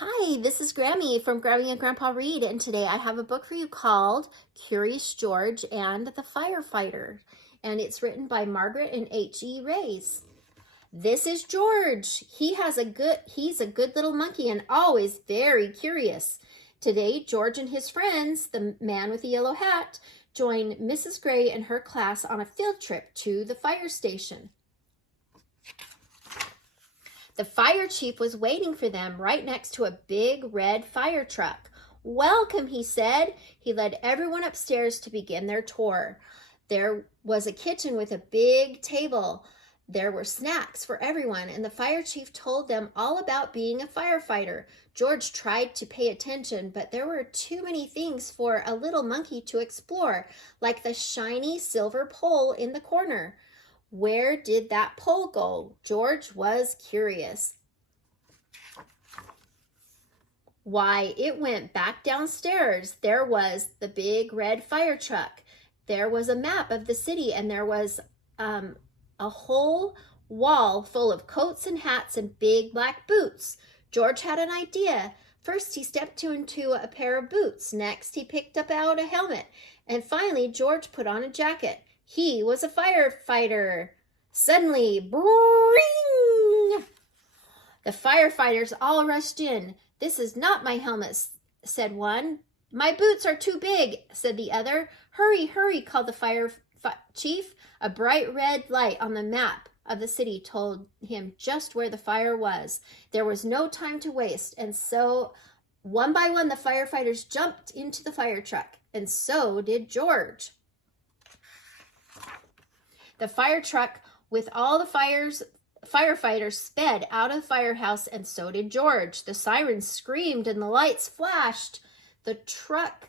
Hi, this is Grammy from Grammy and Grandpa Read, and today I have a book for you called Curious George and the Firefighter, and it's written by Margret and H.E. Rays. This is George. He's a good little monkey and always very curious. Today, George and his friends, the man with the yellow hat, join Mrs. Gray and her class on a field trip to the fire station. The fire chief was waiting for them right next to a big red fire truck. "Welcome," he said. He led everyone upstairs to begin their tour. There was a kitchen with a big table. There were snacks for everyone, and the fire chief told them all about being a firefighter. George tried to pay attention, but there were too many things for a little monkey to explore, like the shiny silver pole in the corner. Where did that pole go? George was curious. Why, it went back downstairs. There was the big red fire truck. There was a map of the city, and there was a whole wall full of coats and hats and big black boots. George had an idea. First, he stepped into a pair of boots. Next, he picked out a helmet. And finally, George put on a jacket. He was a firefighter. Suddenly, bring! The firefighters all rushed in. "This is not my helmet," said one. "My boots are too big," said the other. "Hurry, hurry," called the fire chief. A bright red light on the map of the city told him just where the fire was. There was no time to waste, and so one by one the firefighters jumped into the fire truck, and so did George. The fire truck with all the firefighters sped out of the firehouse, and so did George. The sirens screamed and the lights flashed. The truck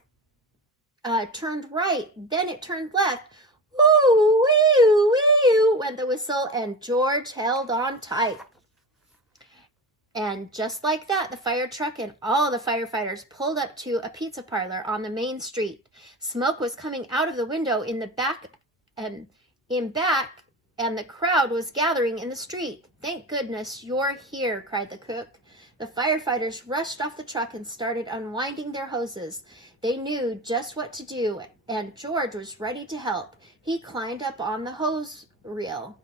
turned right, then it turned left. Woo, woo, woo, went the whistle, and George held on tight. And just like that, the fire truck and all the firefighters pulled up to a pizza parlor on the main street. Smoke was coming out of the window in the back, and the crowd was gathering in the street. "Thank goodness you're here," cried the cook. The firefighters rushed off the truck and started unwinding their hoses. They knew just what to do, and George was ready to help. He climbed up on the hose reel.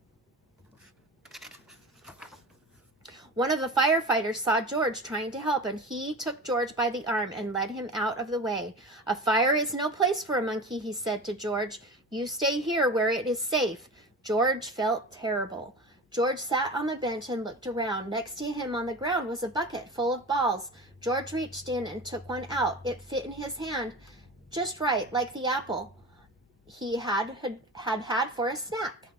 One of the firefighters saw George trying to help, and he took George by the arm and led him out of the way. "A fire is no place for a monkey," he said to George. "You stay here where it is safe." George felt terrible. George sat on the bench and looked around. Next to him on the ground was a bucket full of balls. George reached in and took one out. It fit in his hand just right, like the apple he had for a snack.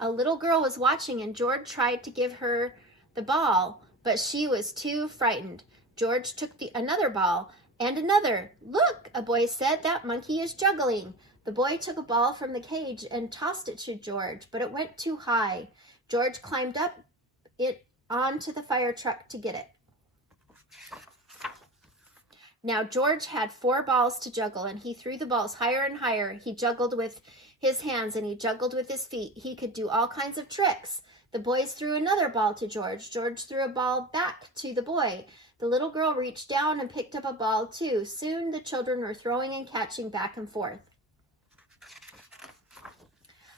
A little girl was watching, and George tried to give her the ball, but she was too frightened. George took another ball and another. "Look," a boy said, "that monkey is juggling." The boy took a ball from the cage and tossed it to George, but it went too high. George climbed up it onto the fire truck to get it. Now George had 4 balls to juggle, and he threw the balls higher and higher. He juggled with his hands and he juggled with his feet. He could do all kinds of tricks. The boys threw another ball to George. George threw a ball back to the boy. The little girl reached down and picked up a ball too. Soon the children were throwing and catching back and forth.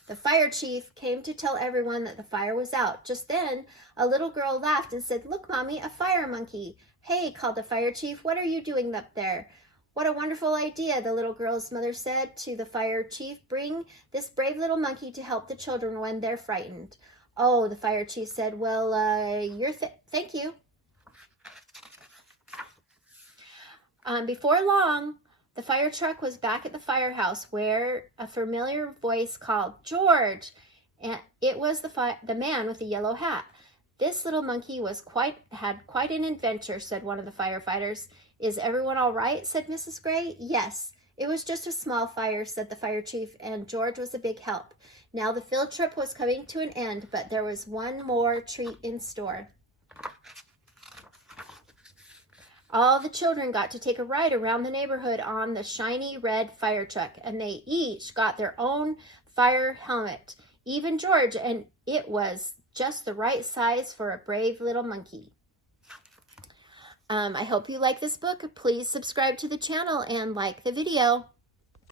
The fire chief came to tell everyone that the fire was out. Just then, a little girl laughed and said, "Look, Mommy, a fire monkey." "Hey," called the fire chief, "what are you doing up there?" "What a wonderful idea," the little girl's mother said to the fire chief. "Bring this brave little monkey to help the children when they're frightened." "Oh," the fire chief said, "well, thank you." Before long, the fire truck was back at the firehouse, where a familiar voice called, "George!" And it was the man with the yellow hat. "This little monkey had quite an adventure," said one of the firefighters. "Is everyone all right?" said Mrs. Gray. "Yes, it was just a small fire," said the fire chief, "and George was a big help." Now the field trip was coming to an end, but there was one more treat in store. All the children got to take a ride around the neighborhood on the shiny red fire truck, and they each got their own fire helmet. Even George, and it was just the right size for a brave little monkey. I hope you like this book. Please subscribe to the channel and like the video.